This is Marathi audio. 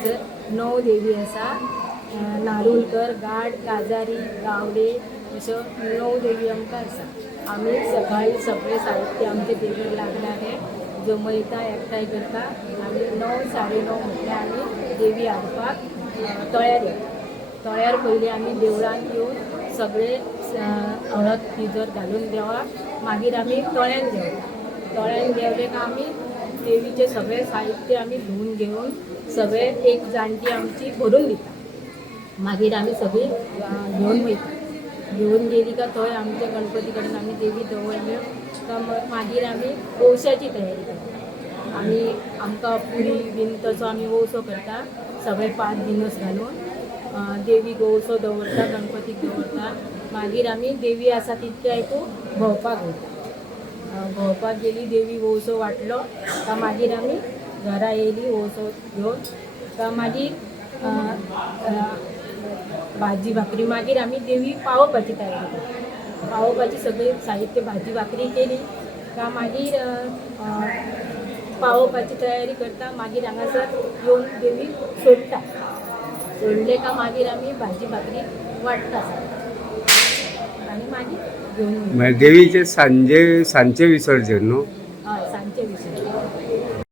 हांगासर 9 देवी आसा. नारुलकर, गाड, काजारी, गावडे अश्यो 9 देवी आमकां आसा. आमी सकाळी सगळे साहित्य आमचे देवीक लागणारे जमयता, एकठांय करता. आमी 9 9:30 म्हटल्यार आमी देवी हाडपाक तळ्यार येता. तळ्यार पयलीं आमी देवळांत येवन सगळे हळद पिजर घालून देवाक मागीर आमी तळ्यान देंवता. तळ्यान देंवले काय आमी देवीचे सगळे साहित्य आमी धुवन घेवन सगळे एक जाणटी आमची भरून दिता. मागीर आमी सगळी घेवन वयता. घेवन गेली काय थंय आमच्या गणपती कडेन आमी देवी दवरल्यो काय मागीर आमी वोवशाची तयारी करता. आमकां पुरी बीन तसो आमी वोवसो करता सगळे 5 दिनस घालून. देवीक वोवसो दवरता, गणपतीक दवरता. मागीर आमी देवी आसा तितके हातू भोंवपाक वयता. भोंवपाक गेली, देवी वोवसो वाटलो काय मागीर आमी घरा येयली वोवसो घेवन काय मागीर भाजी भाकरी मागीर आमी देवी पावोवपाची तयारी करता. पावोवपाची सगळी साहित्य भाजी भाकरी केली काय मागीर पावोवपाची तयारी करता. मागीर हांगासर येवन देवी सोडटा. सोडले काय मागीर आमी भाजी भाकरी वाडटा आनी मागीर घेवन देवीचे सांजे विसर्जन न्हू. हय सांजचे विसर्जन.